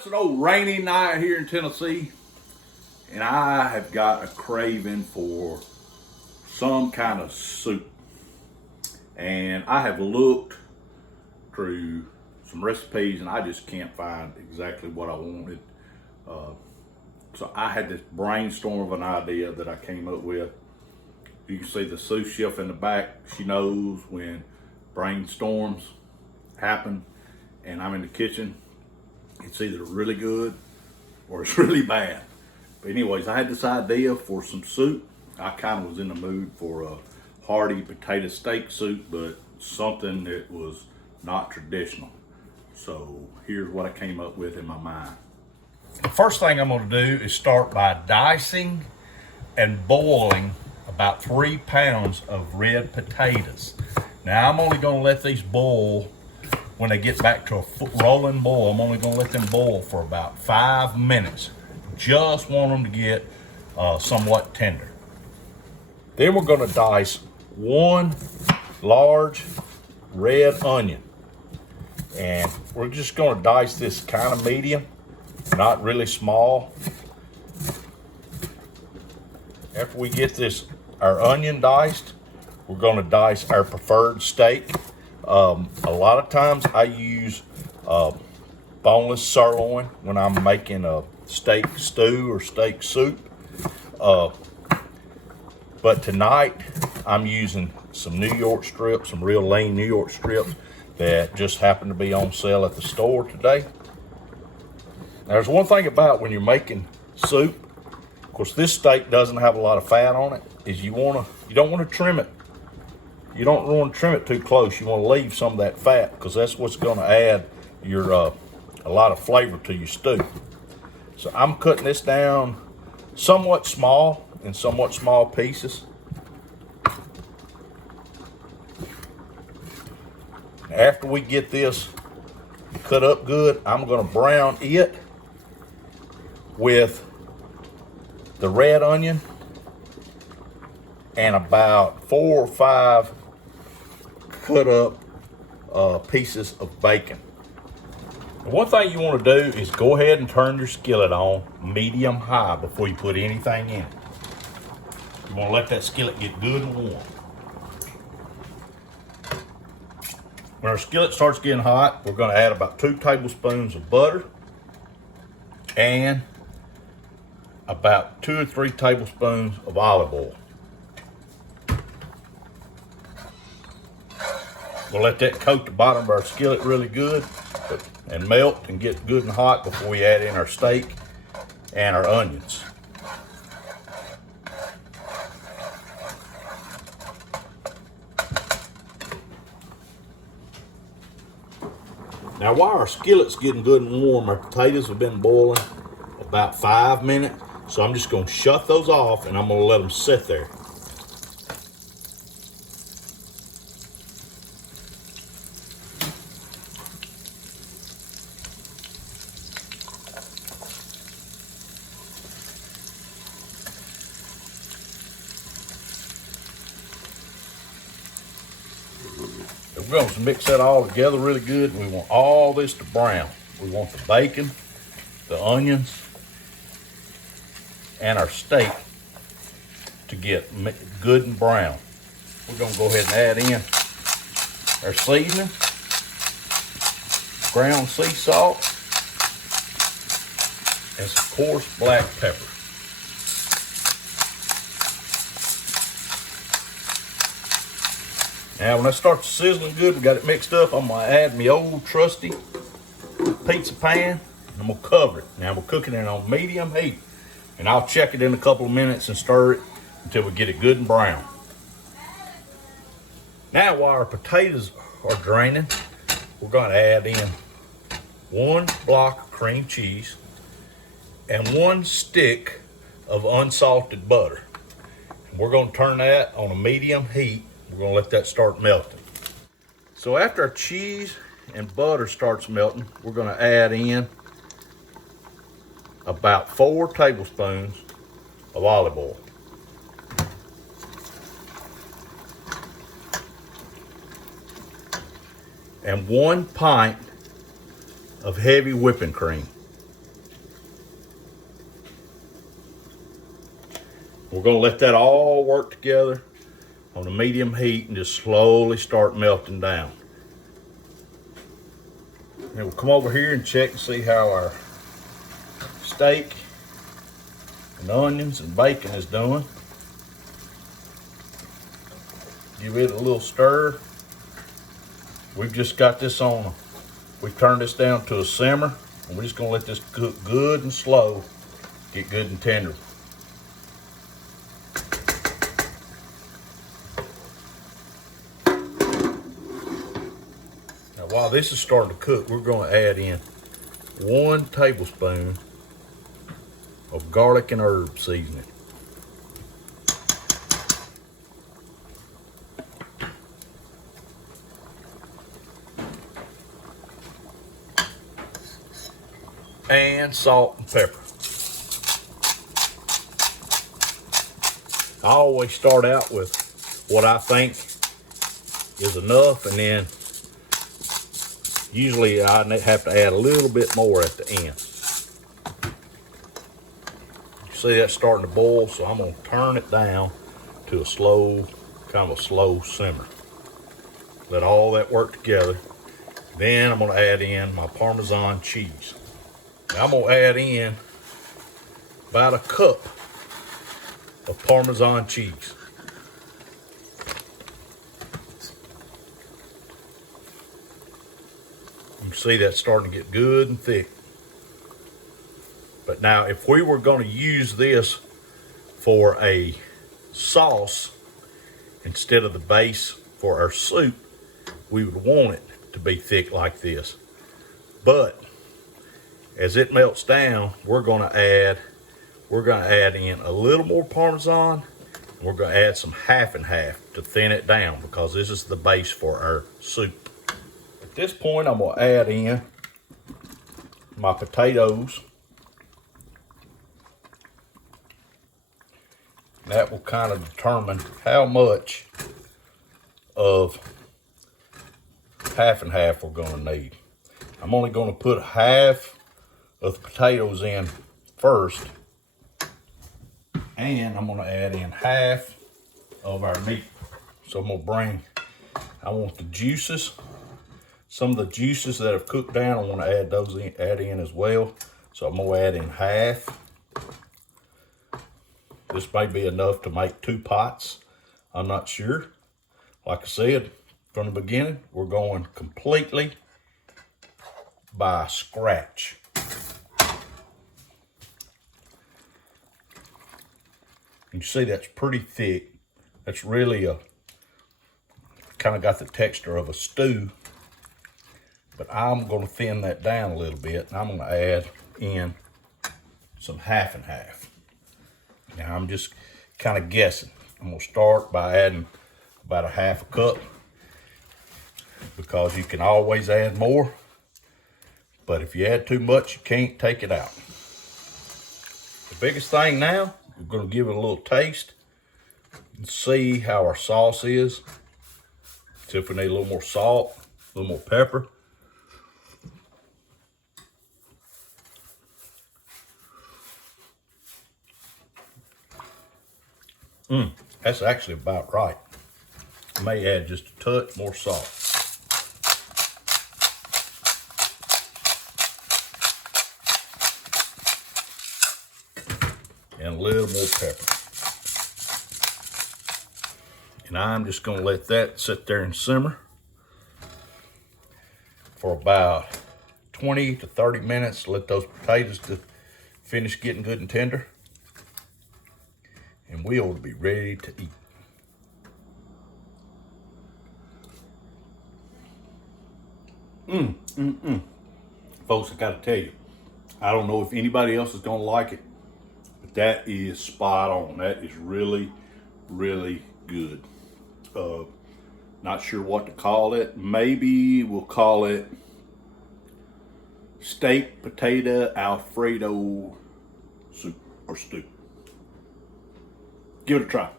Well, it's an old rainy night here in Tennessee, and I have got a craving for some kind of soup. And I have looked through some recipes, and I just can't find exactly what I wanted. So I had this brainstorm of an idea that I came up with. You can see the sous chef in the back. She knows when brainstorms happen, and I'm in the kitchen. It's either really good or it's really bad. But anyways, I had this idea for some soup. I kind of was in the mood for a hearty potato steak soup, but something that was not traditional. So here's what I came up with in my mind. The first thing I'm going to do is start by dicing and boiling about 3 pounds of red potatoes. Now I'm only going to let these boil. When they get back to a rolling boil, I'm only going to let them boil for about 5 minutes. Just want them to get somewhat tender. Then we're going to dice 1 large red onion. And we're just going to dice this kind of medium, not really small. After we get our onion diced, we're going to dice our preferred steak. A lot of times I use boneless sirloin when I'm making a steak stew or steak soup. But tonight I'm using some New York strips, some real lean New York strips that just happen to be on sale at the store today. Now, there's one thing about when you're making soup, of course this steak doesn't have a lot of fat on it, is you don't want to trim it. You don't want to trim it too close. You want to leave some of that fat because that's what's going to add a lot of flavor to your stew. So I'm cutting this down somewhat small, in somewhat small pieces. After we get this cut up good, I'm going to brown it with the red onion and about 4 or 5 cut up pieces of bacon. And one thing you want to do is go ahead and turn your skillet on medium high before you put anything in it. You want to let that skillet get good and warm. When our skillet starts getting hot, we're going to add about 2 tablespoons of butter and about 2 or 3 tablespoons of olive oil. We'll let that coat the bottom of our skillet really good and melt and get good and hot before we add in our steak and our onions. Now while our skillet's getting good and warm, our potatoes have been boiling about 5 minutes. So I'm just going to shut those off and I'm going to let them sit there. We're going to mix that all together really good. We want all this to brown. We want the bacon, the onions, and our steak to get good and brown. We're going to go ahead and add in our seasoning, ground sea salt, and some coarse black pepper. Now when that starts sizzling good, we got it mixed up, I'm going to add my old trusty pizza pan, and I'm going to cover it. Now we're cooking it on medium heat, and I'll check it in a couple of minutes and stir it until we get it good and brown. Now while our potatoes are draining, we're going to add in 1 block of cream cheese and 1 stick of unsalted butter. And we're going to turn that on a medium heat. We're going to let that start melting. So after our cheese and butter starts melting, we're going to add in about 4 tablespoons of olive oil. And 1 pint of heavy whipping cream. We're gonna let that all work together on a medium heat and just slowly start melting down. And we'll come over here and check and see how our steak and onions and bacon is doing. Give it a little stir. We've just got this on. We've turned this down to a simmer, and we're just gonna let this cook good and slow, get good and tender. Now while this is starting to cook, we're gonna add in 1 tablespoon of garlic and herb seasoning. And salt and pepper. I always start out with what I think is enough, and then usually I have to add a little bit more at the end. You see that's starting to boil, so I'm gonna turn it down to a slow, kind of a slow simmer. Let all that work together. Then I'm gonna add in my Parmesan cheese. Now I'm gonna add in about 1 cup of Parmesan cheese. You can see that's starting to get good and thick. But now if we were gonna use this for a sauce instead of the base for our soup, we would want it to be thick like this. But as it melts down, we're gonna add in a little more Parmesan, and we're gonna add some half and half to thin it down, because this is the base for our soup. At this point, I'm gonna add in my potatoes. That will kind of determine how much of half and half we're gonna need. I'm only gonna put half of the potatoes in first, and I'm gonna add in half of our meat. So I'm gonna I want the juices, some of the juices that have cooked down, I wanna add in as well. So I'm gonna add in half. This may be enough to make 2 pots. I'm not sure. Like I said from the beginning, we're going completely by scratch. You see that's pretty thick. That's really kind of got the texture of a stew. But I'm gonna thin that down a little bit, and I'm gonna add in some half and half. Now I'm just kind of guessing. I'm gonna start by adding about 1/2 cup, because you can always add more. But if you add too much, you can't take it out. The biggest thing now, we're gonna give it a little taste and see how our sauce is. See if we need a little more salt, a little more pepper. That's actually about right. I may add just a touch more salt. And a little more pepper. And I'm just gonna let that sit there and simmer for about 20 to 30 minutes. Let those potatoes finish getting good and tender. And we ought to be ready to eat. Folks, I gotta tell you, I don't know if anybody else is gonna like it, but that is spot on. That is really, really good. Not sure what to call it. Maybe we'll call it steak potato Alfredo soup or stew. Give it a try.